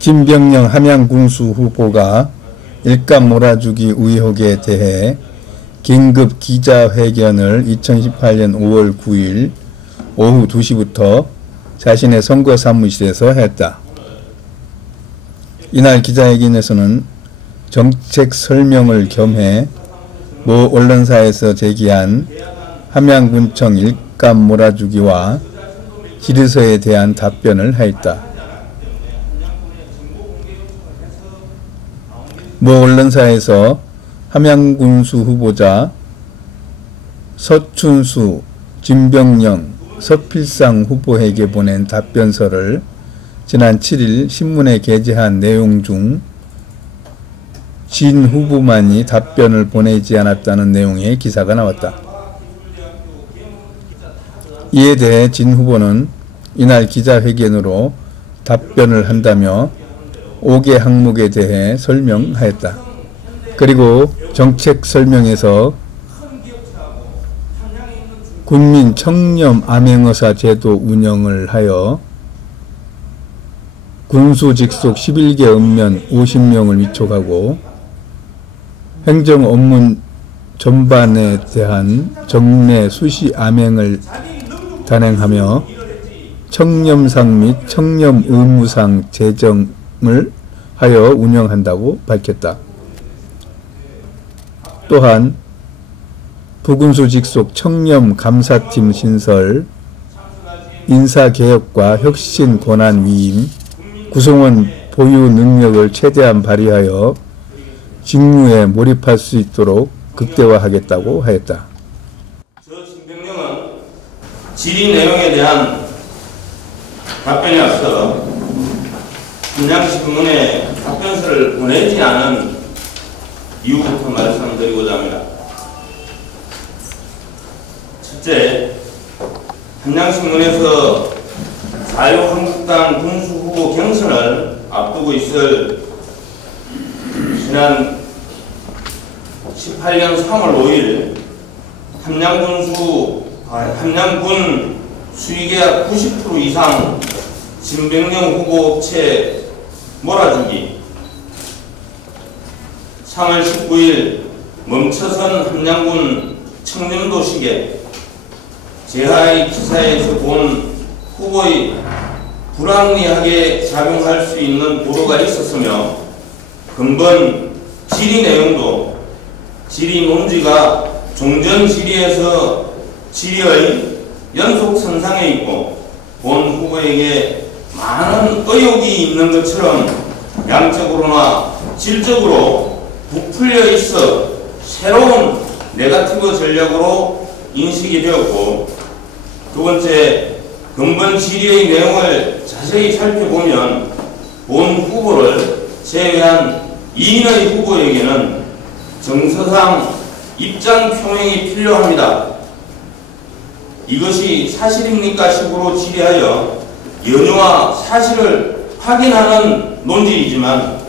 진병영 함양군수 후보가 일감 몰아주기 의혹에 대해 긴급 기자회견을 2018년 5월 9일 오후 2시부터 자신의 선거 사무실에서 했다. 이날 기자회견에서는 정책 설명을 겸해 모 언론사에서 제기한 함양군청 일감 몰아주기와 질의서에 대한 답변을 하였다. 모 언론사에서 함양군수 후보자 서춘수, 진병영, 서필상 후보에게 보낸 답변서를 지난 7일 신문에 게재한 내용 중 진 후보만이 답변을 보내지 않았다는 내용의 기사가 나왔다. 이에 대해 진 후보는 이날 기자회견으로 답변을 한다며 5개 항목에 대해 설명하였다. 그리고 정책 설명에서 군민 청렴 암행어사 제도 운영을 하여 군수 직속 11개 읍면 50명을 위촉하고 행정 업무 전반에 대한 정례 수시 암행을 단행하며 청렴상 및 청렴 의무상 제정을 하여 운영한다고 밝혔다. 또한 부군수 직속 청렴 감사팀 신설, 인사개혁과 혁신 권한 위임, 구성원 보유 능력을 최대한 발휘하여 직무에 몰입할 수 있도록 극대화하겠다고 하였다. 저 진병영은 질의 내용에 대한 답변에 앞서 함양신문에 답변서를 보내지 않은 이유부터 말씀드리고자 합니다. 첫째, 함양신문에서 자유한국당 군수 후보 경선을 앞두고 있을 지난 18년 3월 5일 함양군 수의계약 90% 이상 진병영 후보 업체 몰아주기, 3월 19일 멈춰선 함양군 청렴도시계 제하의 기사에서 본 후보의 불합리하게 작용할 수 있는 보도가 있었으며 근본 질의 내용도 질의 논지가 종전 질의에서 질의의 연속선상에 있고 본 후보에게 많은 의혹이 있는 것처럼 양적으로나 질적으로 부풀려 있어 새로운 네거티브 전략으로 인식이 되었고, 두 번째, 근본 질의의 내용을 자세히 살펴보면 본 후보를 제외한 2인의 후보에게는 정서상 입장 표명이 필요합니다. 이것이 사실입니까? 식으로 질의하여 연유와 사실을 확인하는 논지이지만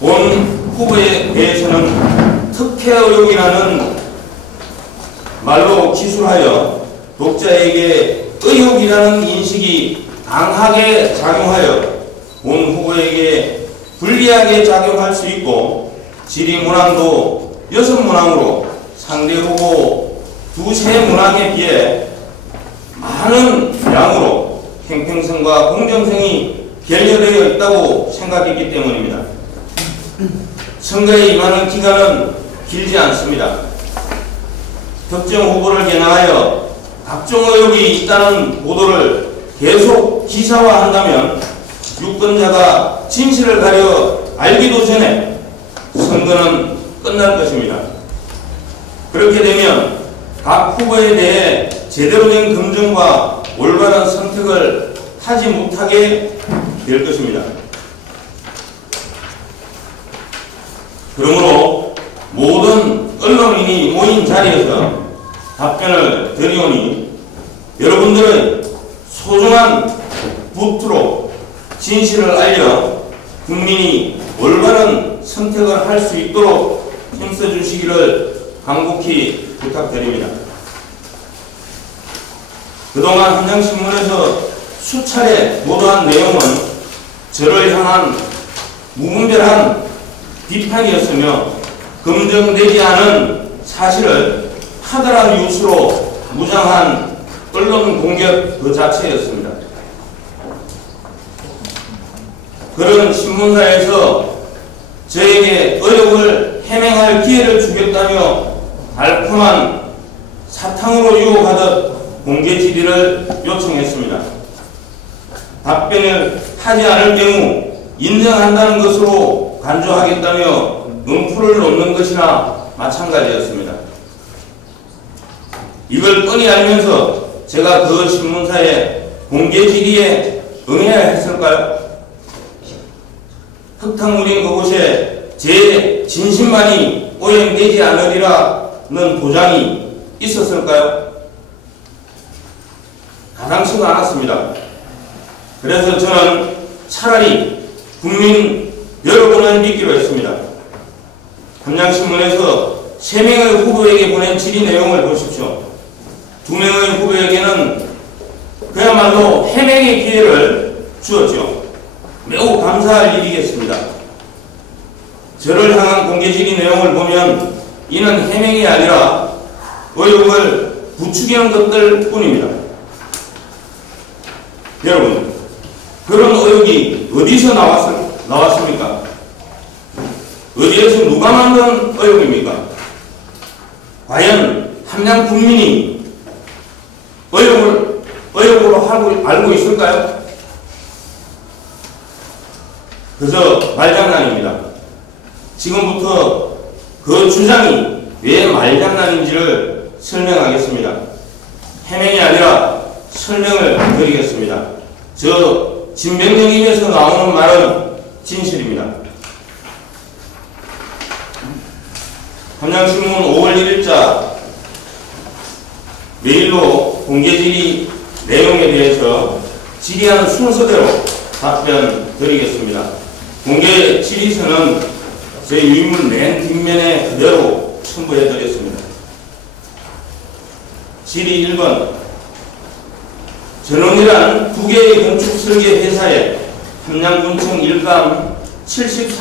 본 후보에 대해서는 특혜 의혹이라는 말로 기술하여 독자에게 의혹이라는 인식이 강하게 작용하여 본 후보에게 불리하게 작용할 수 있고 질의 문항도 6문항으로 상대 후보 2~3문항에 비해 많은 양으로 형평성과 공정성이 결여되어 있다고 생각했기 때문입니다. 선거에 임하는 기간은 길지 않습니다. 특정 후보를 겨냥하여 각종 의혹이 있다는 보도를 계속 기사화한다면 유권자가 진실을 가려 알기도 전에 선거는 끝날 것입니다. 그렇게 되면 각 후보에 대해 제대로 된 검증과 올바른 선택을 하지 못하게 될 것입니다. 그러므로 모든 언론인이 모인 자리에서 답변을 드리오니 여러분들의 소중한 부트로 진실을 알려 국민이 올바른 선택을 할 수 있도록 힘써주시기를 간곡히 부탁드립니다. 그동안 함양신문에서 수차례 보도한 내용은 저를 향한 무분별한 비판이었으며 검증되지 않은 사실을 하드한 뉴스로 무장한 언론 공격 그 자체였습니다. 그런 신문사에서 저에게 의혹을 해명할 기회를 주겠다며 달콤한 사탕으로 유혹하듯 공개 질의를 요청했습니다. 답변을 하지 않을 경우 인정한다는 것으로 간주하겠다며 음풀을 놓는 것이나 마찬가지였습니다. 이걸 뻔히 알면서 제가 그 신문사의 공개 질의에 응해야 했을까요? 흙탕물인 그곳에 제 진심만이 오염되지 않으리라는 보장이 있었을까요? 가당치가 않았습니다. 그래서 저는 차라리 국민 여러분을 믿기로 했습니다. 함양신문에서 3명의 후보에게 보낸 질의 내용을 보십시오. 2명의 후보에게는 그야말로 해명의 기회를 주었죠. 매우 감사할 일이겠습니다. 저를 향한 공개 질의 내용을 보면 이는 해명이 아니라 의혹을 부추기는 것들 뿐입니다. 여러분, 그런 의혹이 어디서 나왔습니까? 어디에서 누가 만든 의혹입니까? 과연 함양 국민이 의혹으로 알고 있을까요? 그저 말장난입니다. 지금부터 그 주장이 왜 말장난인지를 설명하겠습니다. 해명이 아니라 설명을 드리겠습니다. 저 진병령 입에서 나오는 말은 진실입니다. 함양신문 5월 1일자 메일로 공개질의 내용에 대해서 질의하는 순서대로 답변 드리겠습니다. 공개 질의서는 제 유인물 맨 뒷면에 그대로 첨부해 드렸습니다. 질의 1번. 전원이란 2개의 건축 설계 회사에 함양군청 일감 73%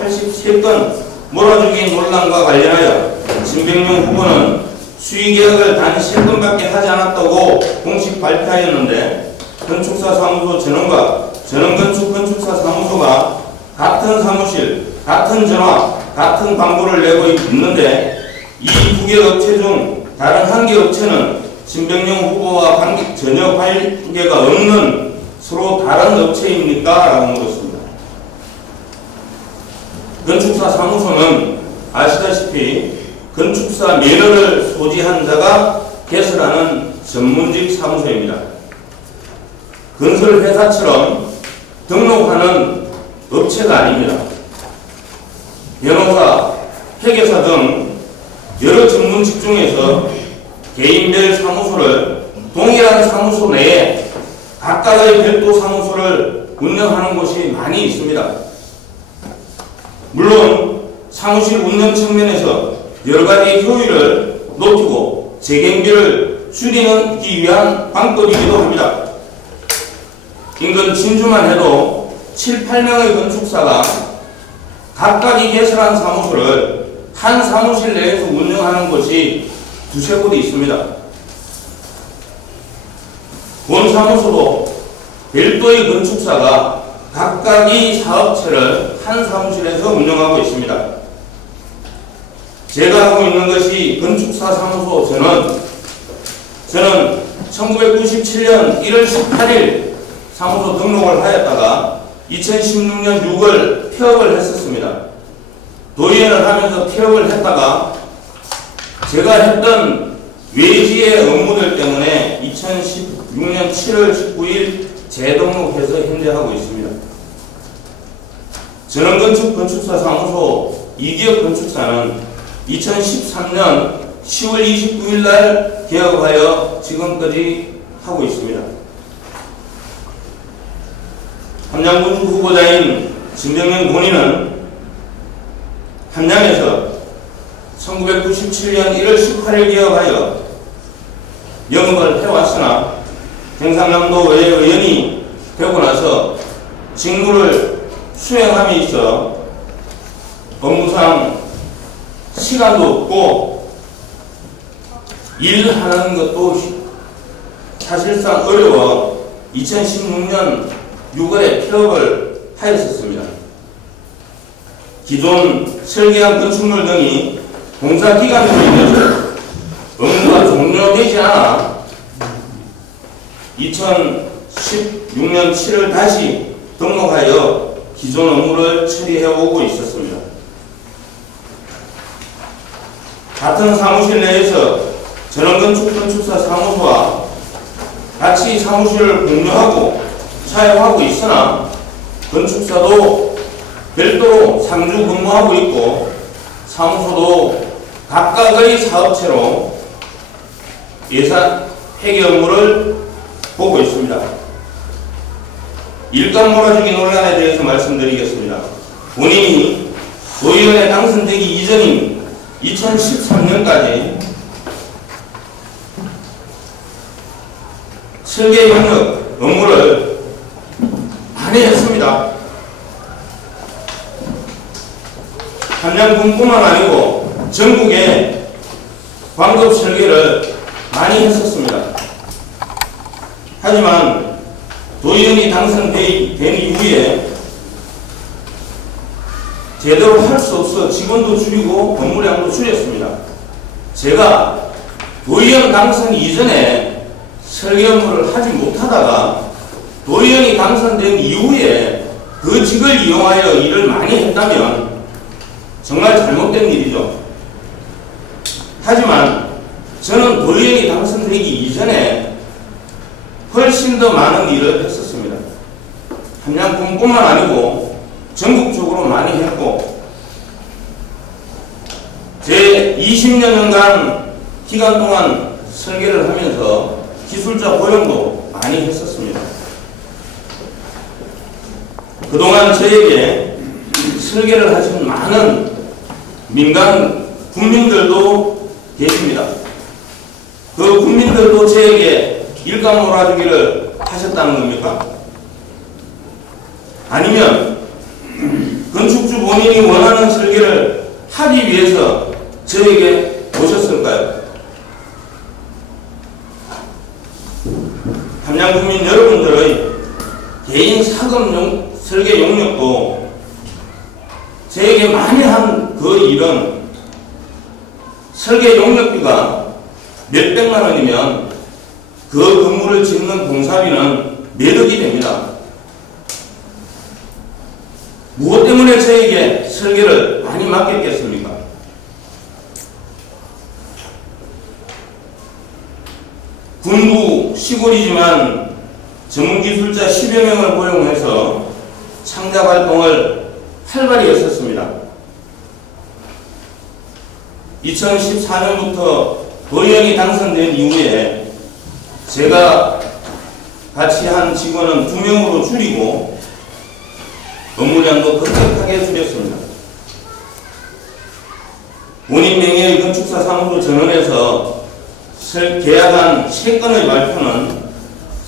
83건 몰아주기 논란과 관련하여 진병용 후보는 수의계약을 단 3건밖에 하지 않았다고 공식 발표하였는데 건축사 사무소 전원과 전원건축 건축사 사무소가 같은 사무실, 같은 전화, 같은 광고를 내고 있는데 이 2개 업체 중 다른 1개 업체는 진병용 후보와 전혀 관계가 없는 서로 다른 업체입니까? 라고 물었습니다. 건축사 사무소는 아시다시피 건축사 면허를 소지한 자가 개설하는 전문직 사무소입니다. 건설회사처럼 등록하는 업체가 아닙니다. 변호사, 회계사 등 여러 전문 직종에서 개인별 사무소를 동일한 사무소 내에 각각의 별도 사무소를 운영하는 곳이 많이 있습니다. 물론 사무실 운영 측면에서 여러가지 효율을 높이고 재경비를 줄이기 위한 방법이기도 합니다. 인근 진주만 해도 7, 8명의 건축사가 각각이 개설한 사무소를 한 사무실 내에서 운영하는 곳이 2-3곳이 있습니다. 본 사무소도 별도의 건축사가 각각의 사업체를 한 사무실에서 운영하고 있습니다. 제가 하고 있는 것이 건축사 사무소 저는 1997년 1월 18일 사무소 등록을 하였다가 2016년 6월 폐업을 했었습니다. 도의원을 하면서 폐업을 했다가 제가 했던 외지의 업무들 때문에 2016년 7월 19일 재등록해서 현재 하고 있습니다. 전원건축 건축사 사무소 이기업 건축사는 2013년 10월 29일 날 개업하여 지금까지 하고 있습니다. 함양군주 후보자인 진병용 본인은 함양에서 1997년 1월 18일 개업하여 영업을 해왔으나 경상남도 의원이 되고 나서 직무를 수행함에 있어 업무상 시간도 없고 일하는 것도 사실상 어려워 2016년 6월에 폐업을 하였었습니다. 기존 설계한 건축물 등이 공사 기간으로 인해서 업무가 종료되지 않아 2016년 7월 다시 등록하여 기존 업무를 처리해오고 있었습니다. 같은 사무실 내에서 전원건축건축사 사무소와 같이 사무실을 공유하고 사용하고 있으나 건축사도 별도로 상주 근무하고 있고 사무소도 각각의 사업체로 예산 회계 업무를 보고 있습니다. 일감 몰아주기 논란에 대해서 말씀드리겠습니다. 본인이 도의원에 당선되기 이전인 2013년까지 설계 영역 업무를 많이 했습니다. 한양군뿐만 아니고 전국에 광급 설계를 많이 했었습니다. 하지만 도의원이 당선된 이후에 제대로 할 수 없어 직원도 줄이고 건물량도 줄였습니다. 제가 도의원 당선 이전에 설계 업무를 하지 못하다가 도의원이 당선된 이후에 그 직을 이용하여 일을 많이 했다면 정말 잘못된 일이죠. 하지만 저는 도의원이 당선되기 이전에 훨씬 더 많은 일을 했었습니다. 한양군뿐만 아니고 전국적으로 많이 했고 제 20년간 기간 동안 설계를 하면서 기술자 고용도 많이 했었습니다. 그동안 저에게 설계를 하신 많은 민간 국민들도 계십니다. 그 국민들도 저에게 일감 몰아주기를 하셨다는 겁니까? 아니면 건축주 본인이 원하는 설계를 하기 위해서 저에게 오셨을까요? 함양국민 여러분들의 개인 사금 설계 용역도 저에게 많이 한 그 일은 설계 용역비가 몇백만 원이면 그 건물을 짓는 공사비는 몇 억이 됩니다. 무엇 때문에 저에게 설계를 많이 맡겼겠습니까? 군부 시골이지만 전문기술자 10여 명을 고용해서 창작활동을 활발히 했었습니다. 2014년부터 도의원이 당선된 이후에 제가 같이 한 직원은 2명으로 줄이고 업무량도 급격하게 줄였습니다. 본인 명의의 건축사 사무소 전원에서 계약한 3건의 발표는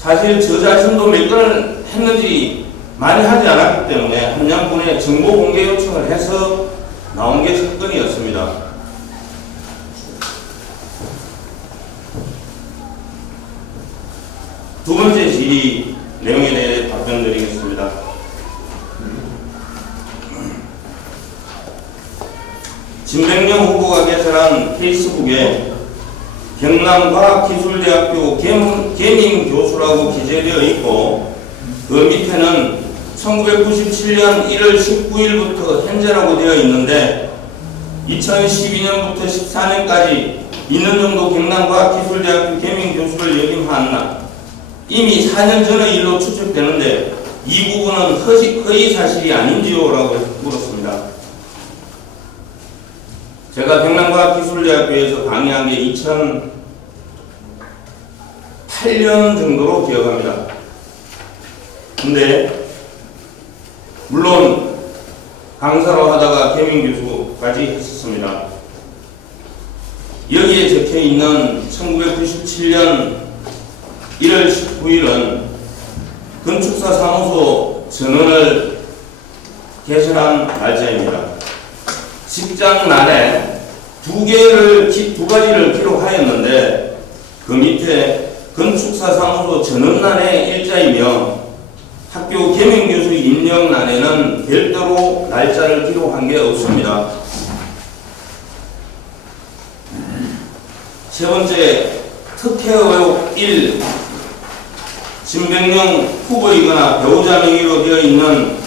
사실 저 자신도 몇 건을 했는지 많이 하지 않았기 때문에 함양군에 정보 공개 요청을 해서 나온 게 3건이었습니다. 두 번째 질의 내용에 대해 답변드리겠습니다. 진백령 후보가 개설한 페이스북에 경남과학기술대학교 개민교수라고 기재되어 있고 그 밑에는 1997년 1월 19일부터 현재라고 되어 있는데 2012년부터 14년까지 2년 정도 경남과학기술대학교 개민교수를 역임한 이미 4년 전의 일로 추측되는데 이 부분은 허위 사실이 아닌지요? 라고 물었습니다. 제가 경남과학기술대학교에서 강의한 게 2008년 정도로 기억합니다. 근데 물론 강사로 하다가 개민교수까지 했었습니다. 여기에 적혀있는 1997년 1월 19일은 건축사 사무소 전원을 개설한 날짜입니다. 직장란에 두 가지를 기록하였는데 그 밑에 건축사상으로 전원란의 일자이며 학교 개명교수 임명란에는 별도로 날짜를 기록한 게 없습니다. 세 번째, 특혜 의혹 1. 진병용 후보이거나 배우자 명의로 되어 있는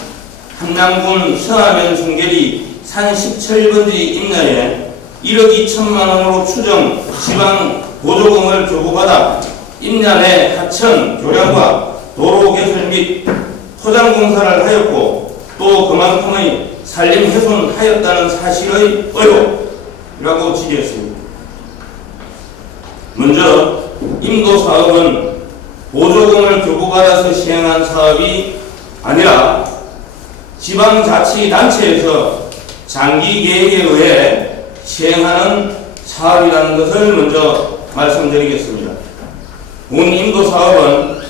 함양군 서하면 송계리 산 17번지 임야에 1억 2천만 원으로 추정 지방 보조금을 교부받아 임야 내 하천, 교량과 도로 개설 및 토장 공사를 하였고 또 그만큼의 산림 훼손하였다는 사실의 의혹이라고 지지했습니다. 먼저 임도 사업은 보조금을 교부받아서 시행한 사업이 아니라 지방자치단체에서 장기 계획에 의해 시행하는 사업이라는 것을 먼저 말씀드리겠습니다. 본 임도 사업은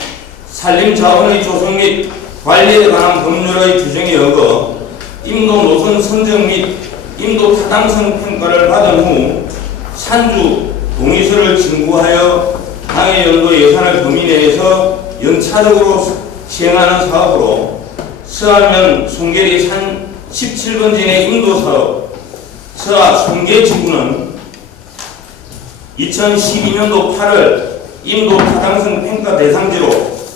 산림자원의 조성 및 관리에 관한 법률의 규정에 어겨 임도 노선 선정 및 임도 타당성 평가를 받은 후 산주 동의서를 진구하여 당해 연도 예산을 범위 내에서 연차적으로 시행하는 사업으로 서하면 송계리 산 17번지 내 임도사업 서하 송계지구는 2012년도 8월 임도 타당성 평가 대상지로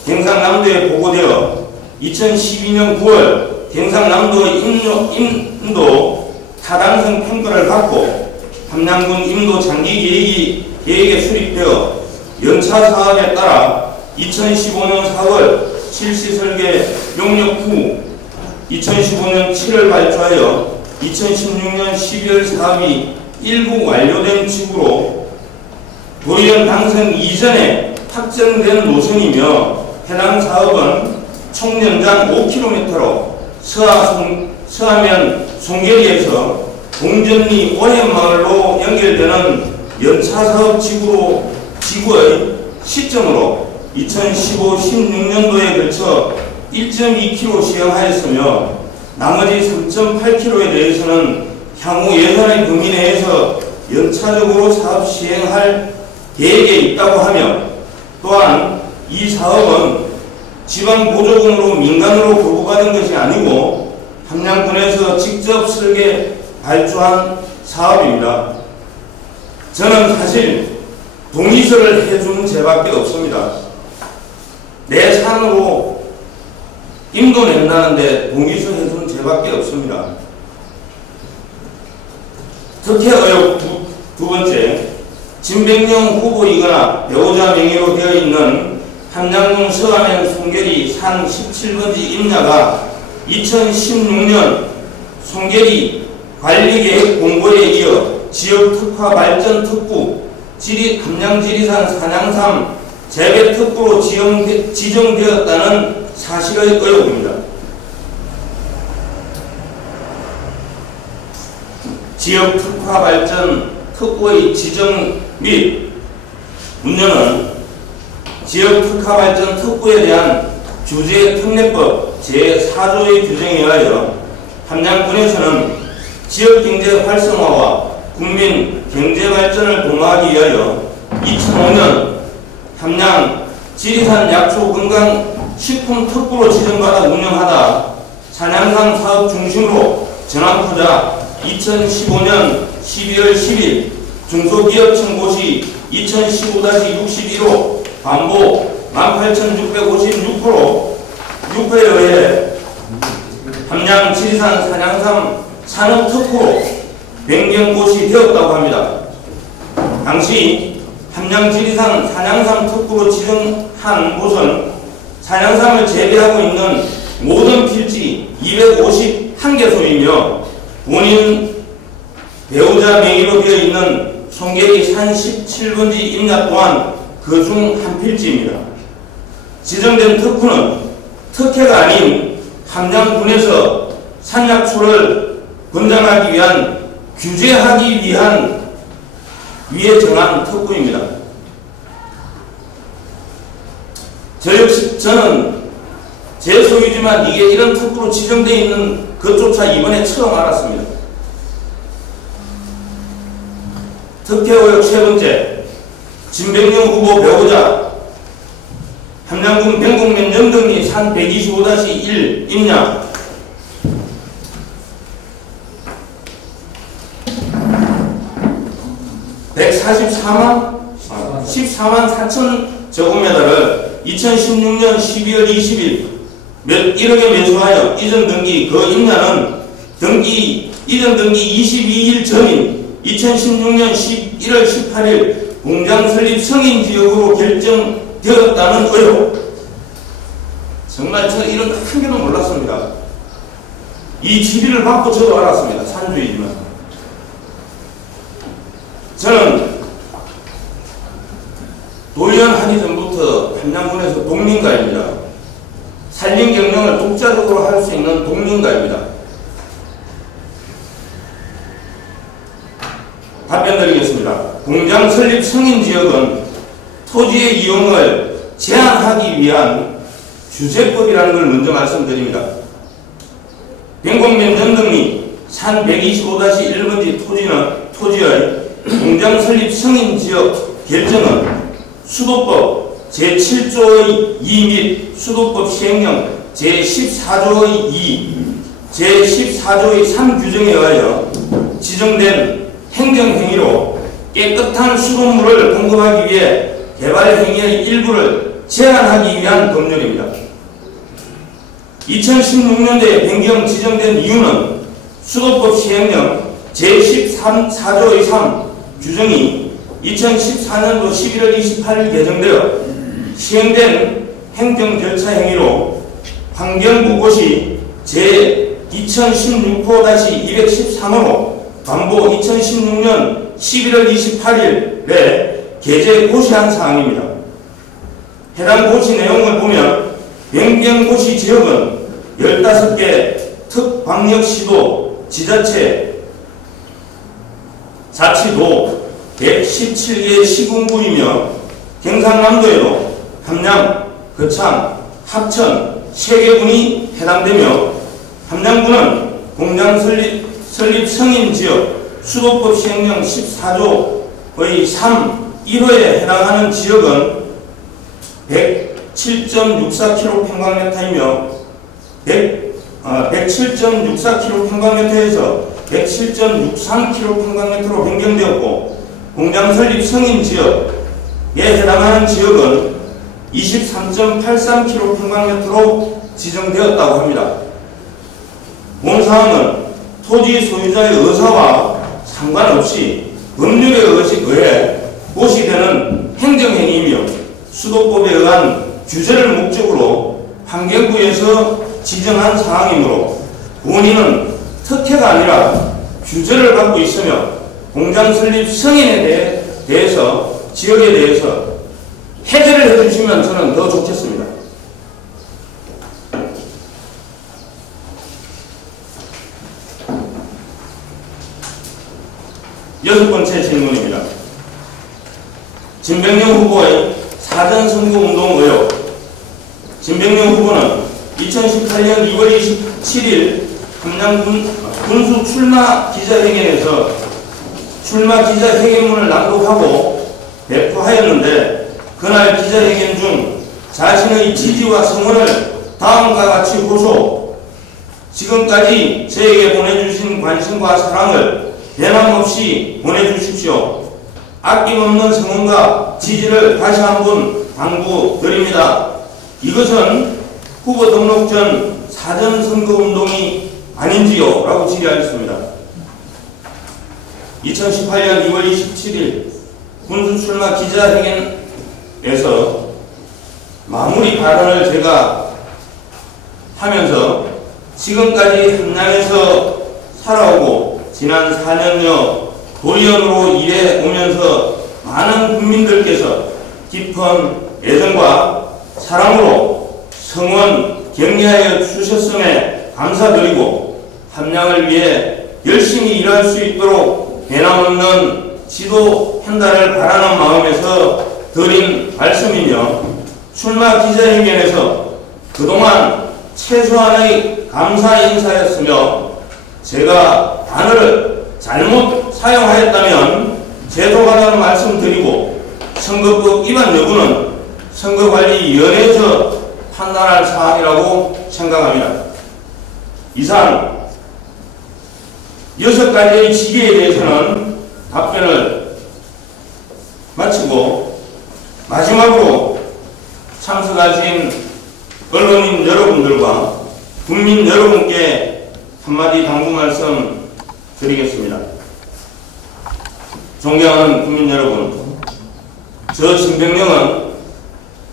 경상남도에 보고되어 2012년 9월 경상남도의 임도 타당성 평가를 받고 함양군 임도 장기 계획에 수립되어 연차 사업에 따라 2015년 4월 실시 설계 용역 후 2015년 7월 발주하여 2016년 12월 사업이 일부 완료된 측으로 도의원 당선 이전에 확정된 노선이며 해당 사업은 총 연장 5km로 서하면 송계리에서 동전리 오해마을로 연결되는 연차사업 지구의 시점으로 2015-16년도에 걸쳐 1.2km 시행하였으며 나머지 3.8km에 대해서는 향후 예산의 범위 내에서 연차적으로 사업 시행할 계획에 있다고 하며 또한 이 사업은 지방 보조금으로 민간으로 교부받은 것이 아니고 함양군에서 직접 설계 발주한 사업입니다. 저는 사실 동의서를 해주는 죄밖에 없습니다. 내 산으로 임도 낸다는데 동의서 해주는 죄밖에 없습니다. 특혜 의혹 두 번째, 진병용 후보이거나 배우자 명의로 되어 있는 함양군 서하면 송계리 산 17번지 임야가 2016년 송계리 관리계획 공고에 이어 지역특화 발전 특구 함양지리산 산양삼 재배특구로 지정되었다는 사실의 의혹입니다. 지역특화 발전 특구의 지정 및 운영은 지역특화 발전 특구에 대한 규제특례법 제4조의 규정에 의하여 함양군에서는 지역경제 활성화와 국민 경제발전을 도모하기 위하여 2005년 함양 지리산 약초 건강식품 특구로 지정받아 운영하다 산양삼 사업 중심으로 전환하자 2015년 12월 10일 중소기업 청고시 2015-61호 반보 18,656% 6회에 의해 함양 지리산 산양삼 산업특구로 변경고시 되었다고 합니다. 당시 함양 지리산 산양삼 특구로 지정한 곳은 산양삼을 재배하고 있는 모든 필지 251개소이며 본인 배우자 명의로 되어 있는 송계리 산 17번지 임야 또한 그 중 한 필지입니다. 지정된 특구는 특혜가 아닌 함양군에서 산약초를 권장하기 위한 규제하기 위해 정한 특구입니다. 제 소유지만 이게 이런 특구로 지정되어 있는 것조차 이번에 처음 알았습니다. 특혜의혹 세 번째, 진백령 후보 배우자 함양군 병곡면 연등리 산 125-1 임야 14만 4천 제곱미터를 2016년 12월 20일 1억에 매수하여 이전 등기 그 임야는 이전 등기 22일 전인 2016년 11월 18일 공장 설립 승인 지역으로 결정되었다는 의혹. 정말 저는 이런 한 개도 몰랐습니다. 이 질의를 받고 저도 알았습니다. 산주이지만. 저는 도의원하기 전부터 함양군에서 독립가입니다. 산림 경영을 독자적으로 할 수 있는 독립가입니다. 답변 드리겠습니다. 공장 설립 승인 지역은 토지의 이용을 제한하기 위한 규제법이라는 걸 먼저 말씀드립니다. 병곡면 연등리 산 125-1번지 토지의 공장 설립 승인 지역 결정은 수도법 제7조의 2 및 수도법 시행령 제14조의 2, 제14조의 3 규정에 의하여 지정된 행정행위로 깨끗한 수돗물을 공급하기 위해 개발행위의 일부를 제한하기 위한 법률입니다. 2016년도에 변경 지정된 이유는 수도법 시행령 제14조의 3 규정이 2014년도 11월 28일 개정되어 시행된 행정 절차 행위로 환경부고시 제2016호-213호로 반보 2016년 11월 28일에 게재 고시한 사항입니다. 해당 고시 내용을 보면 변경고시 지역은 15개 특광역시도 지자체 자치도 117개 시군구이며 경상남도에도 함양, 거창, 합천 3개군이 해당되며 함양군은 공장 설립 승인지역 수도법 시행령 14조의 3, 1호에 해당하는 지역은 107.64km/평방미터이며 107.64km/평방미터에서 107.63km/평방미터로 변경되었고 공장 설립 승인지역에 해당하는 지역은 23.83km/평방미터로 지정되었다고 합니다. 본사항은 토지 소유자의 의사와 상관없이 법률에 의해 고시되는 행정행위이며 수도법에 의한 규제를 목적으로 환경부에서 지정한 사항이므로 본인은 특혜가 아니라 규제를 받고 있으며 공장 설립 승인에 대해서 지역에 대해서 해제를 해주시면 저는 더 좋겠습니다. 여섯 번째 질문입니다. 진백령 후보의 사전선거운동 의혹. 진백령 후보는 2018년 2월 27일 함양 군수 출마 기자회견에서 출마 기자회견문을 낭독하고 배포하였는데 그날 기자회견 중 자신의 지지와 성원을 다음과 같이 호소. 지금까지 저에게 보내주신 관심과 사랑을 변함없이 보내주십시오. 아낌없는 성원과 지지를 다시 한번 당부드립니다. 이것은 후보 등록 전 사전선거운동이 아닌지요? 라고 질의하였습니다. 2018년 2월 27일 군수 출마 기자회견에서 마무리 발언을 제가 하면서 지금까지 함양에서 살아오고 지난 4년여 도의원으로 일해 오면서 많은 국민들께서 깊은 애정과 사랑으로 성원 격려하여 주셨음에 감사드리고 함양을 위해 열심히 일할 수 있도록 변함없는 지도 판단을 바라는 마음에서 드린 말씀이며 출마 기자회견에서 그동안 최소한의 감사 인사였으며 제가 단어를 잘못 사용하였다면 죄송하다는 말씀드리고 선거법 위반 여부는 선거관리위원회에서 판단할 사항이라고 생각합니다. 이상 6가지의 지계에 대해서는 답변을 마치고 마지막으로 참석하신 언론인 여러분들과 국민 여러분께 한마디 당부 말씀 드리겠습니다. 존경하는 국민 여러분, 저 진병령은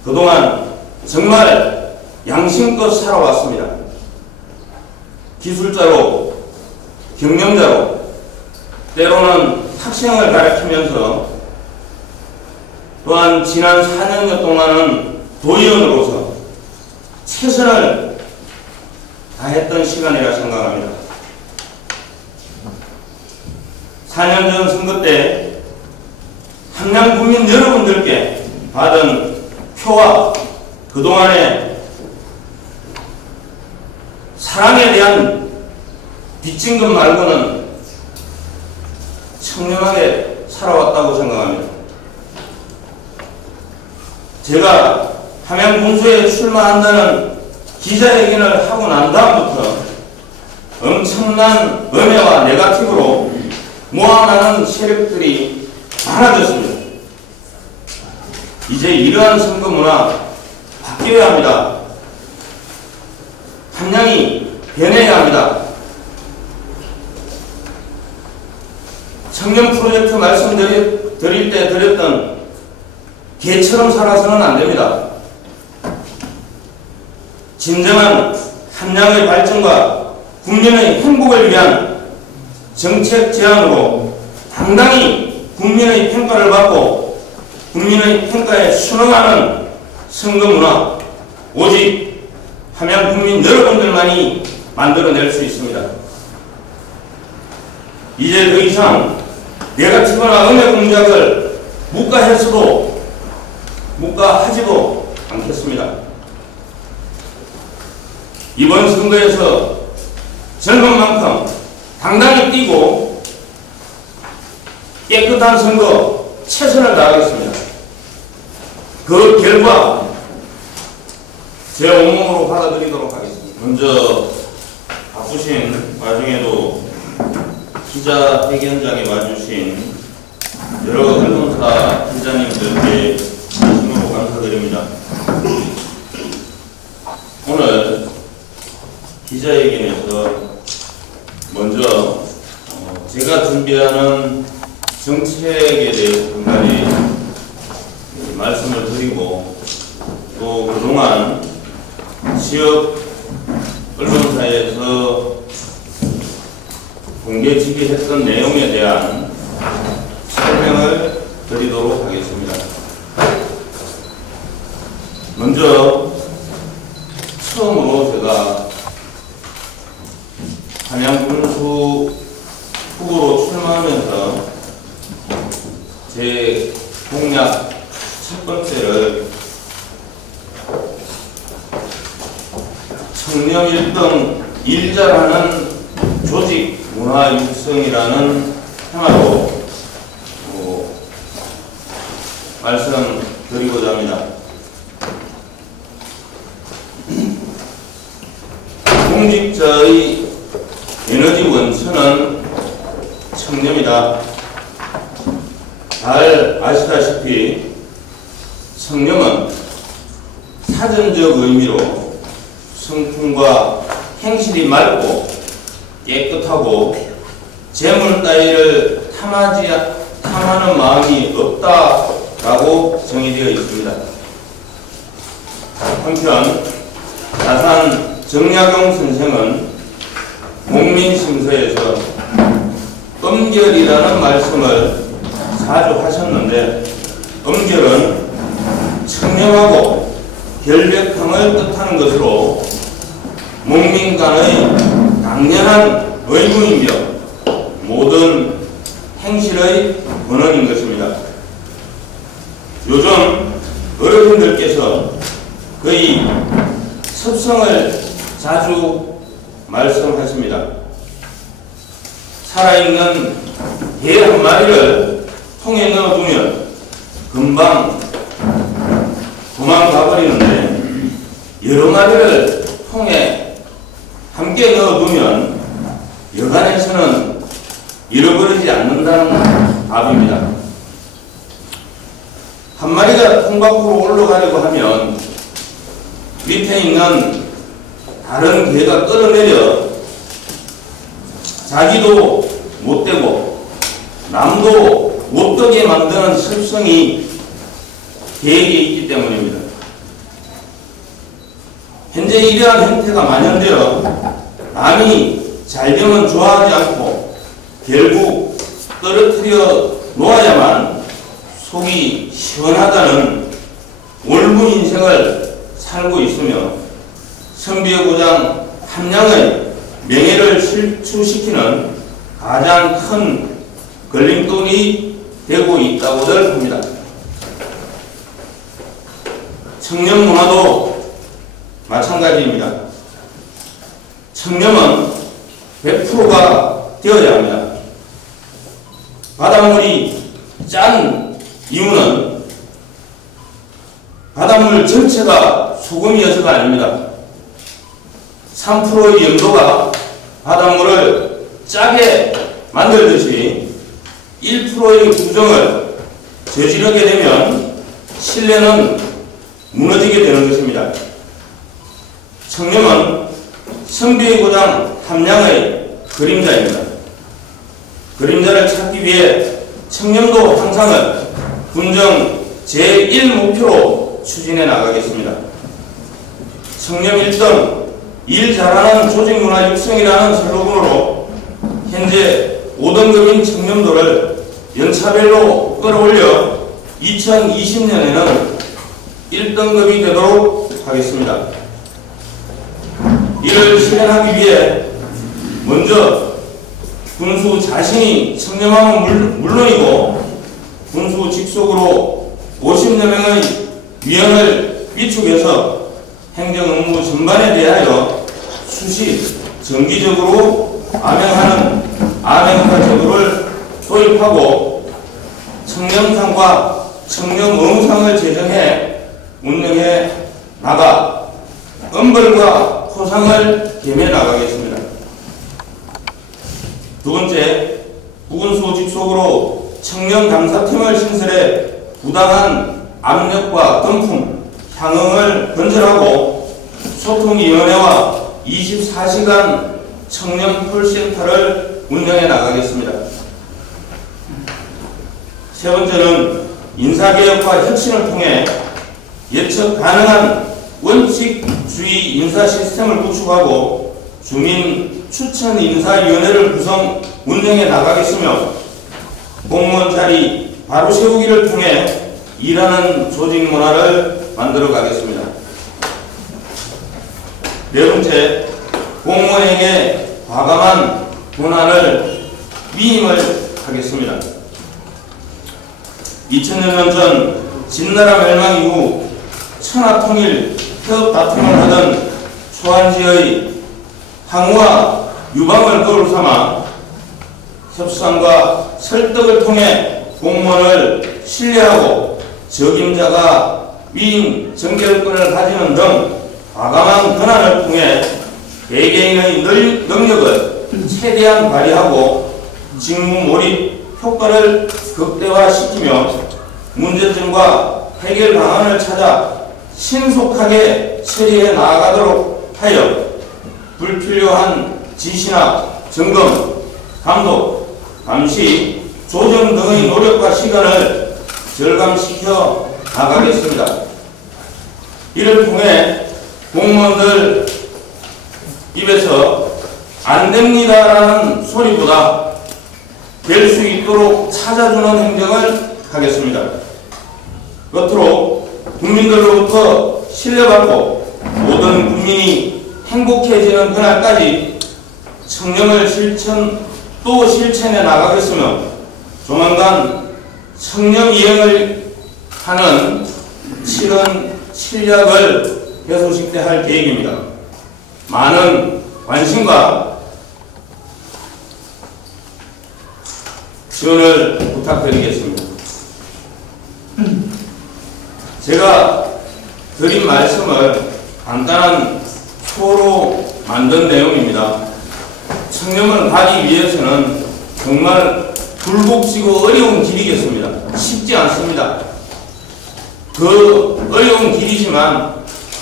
그동안 정말 양심껏 살아왔습니다. 기술자로, 경영자로, 때로는 학생을 가르치면서 또한 지난 4년여 동안은 도의원으로서 최선을 다했던 시간이라 생각합니다. 4년 전 선거 때 함양 국민 여러분들께 받은 표와 그동안의 사랑에 대한 빚진 것 말고는 청렴하게 살아왔다고 생각합니다. 제가 함양군수에 출마한다는 기자회견을 하고 난 다음부터 엄청난 음해와 네거티브로 모아나는 세력들이 많아졌습니다. 이제 이러한 선거 문화 바뀌어야 합니다. 함양이 변해야 합니다. 청년 프로젝트 말씀드릴 때 드렸던 개처럼 살아서는 안 됩니다. 진정한 함양의 발전과 국민의 행복을 위한 정책 제안으로 당당히 국민의 평가를 받고 국민의 평가에 순응하는 선거 문화, 오직 함양 국민 여러분들만이 만들어낼 수 있습니다. 이제 더 이상 네거티브나 음해 공작을 묵과하지도 않겠습니다. 이번 선거에서 젊은 만큼 당당히 뛰고 깨끗한 선거 최선을 다하겠습니다. 그 결과 제 온몸으로 받아들이도록 하겠습니다. 먼저 바쁘신 와중에도 기자회견장에 와주신 여러 언론사 기자님들께 진심으로 감사드립니다. 오늘 기자회견에서 먼저 제가 준비하는 정책에 대해서 한 가지 말씀을 드리고 또 그동안 지역 언론사에서 공개 지배했던 내용에 대한 설명을 드리도록 하겠습니다. 먼저 처음으로 제가 함양군수 후보로 출마하면서 제 공약 첫 번째를 청렴 1등 일 잘하는 조직 문화 육성이라는 테마로 말씀드리고자 합니다. 공직자의 에너지 원천은 청렴이다. 잘 아시다시피 청렴은 사전적 의미로 성품과 행실이 맑고 깨끗하고 재물 따위를 탐하는 마음이 없다라고 정의되어 있습니다. 한편 다산 정약용 선생은 목민심서에서 엄결이라는 말씀을 자주 하셨는데 엄결은 청렴하고 결백함을 뜻하는 것으로 목민 간의 당연한 의무이며 모든 행실의 본원인 것입니다. 요즘 어르신들께서 거의 섭성을 자주 말씀하십니다. 살아있는 개 한 마리를 통에 넣어두면 금방 도망가 버리는데 여러 마리를 통에 함께 넣어두면 여간에서는 잃어버리지 않는다는 답입니다. 한 마리가 통 밖으로 올라가려고 하면 밑에 있는 다른 개가 끌어내려 자기도 못 되고 남도 못 되게 만드는 습성이 개에게 있기 때문입니다. 현재 이러한 행태가 만연되어 남이 잘 되면 좋아하지 않고 결국 떨어뜨려 놓아야만 속이 시원하다는 옳은 인생을 살고 있으며 선비의 고장 함량의 명예를 실추시키는 가장 큰 걸림돌이 되고 있다고들 합니다. 청렴 문화도 마찬가지입니다. 청렴은 100%가 되어야 합니다. 바닷물이 짠 이유는 바닷물 전체가 소금이어서가 아닙니다. 3%의 염도가 바닷물을 짜게 만들듯이 1%의 부정을 저지르게 되면 신뢰는 무너지게 되는 것입니다. 청렴은 선비의 고장 함량의 그림자입니다. 그림자를 찾기 위해 청렴도 향상을 군정 제1목표로 추진해 나가겠습니다. 청렴 1등 일 잘하는 조직문화 육성이라는 슬로건으로 현재 5등급인 청렴도를 연차별로 끌어올려 2020년에는 1등급이 되도록 하겠습니다. 이를 실현하기 위해 먼저 군수 자신이 청렴함은 물론이고 군수 직속으로 50여 명의 위원을 위축해서 행정 업무 전반에 대하여 수시 정기적으로 암행하는 암행과 제도를 도입하고 청렴상과 청렴의무상을 제정해 운영해 나가 엄벌과 포상을 겸해 나가겠습니다. 두 번째, 부군수 직속으로 청렴감사팀을 신설해 부당한 압력과 금품, 향응을 건절하고 소통위원회와 24시간 청렴 콜센터를 운영해 나가겠습니다. 세 번째는 인사개혁과 혁신을 통해 예측 가능한 원칙주의 인사 시스템을 구축하고 주민 추천 인사위원회를 구성 운영해 나가겠으며 공무원 자리 바로 세우기를 통해 일하는 조직 문화를 만들어 가겠습니다. 네 번째, 공무원에게 과감한 권한을 위임을 하겠습니다. 2000년 전 진나라 멸망 이후 천하통일 협 다툼을 하던 초안지의 항우와 유방을 거울 삼아 협상과 설득을 통해 공무원을 신뢰하고 적임자가 위임 정결권을 가지는 등 과감한 권한을 통해 개개인의 능력을 최대한 발휘하고 직무 몰입 효과를 극대화시키며 문제점과 해결 방안을 찾아 신속하게 처리해 나아가도록 하여 불필요한 지시나 점검, 감독, 감시, 조정 등의 노력과 시간을 절감시켜 나가겠습니다. 이를 통해 공무원들 입에서 안 됩니다라는 소리보다 될 수 있도록 찾아주는 행정을 하겠습니다. 끝으로 국민들로부터 신뢰받고 모든 국민이 행복해지는 그날까지 청렴을 실천해 나가겠으며 조만간 청렴 이행을 하는 7원 7약을 개소식대 할 계획입니다. 많은 관심과 지원을 부탁드리겠습니다. 제가 드린 말씀을 간단한 표로 만든 내용입니다. 청렴을 가기 위해서는 정말 굴곡지고 어려운 길이겠습니다. 쉽지 않습니다. 그 어려운 길이지만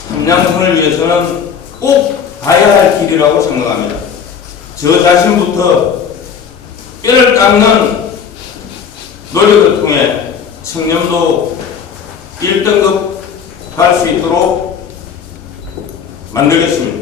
함양군을 위해서는 꼭 가야 할 길이라고 생각합니다. 저 자신부터 뼈를 깎는 노력을 통해 청렴도 1등급 할 수 있도록 만들겠습니다.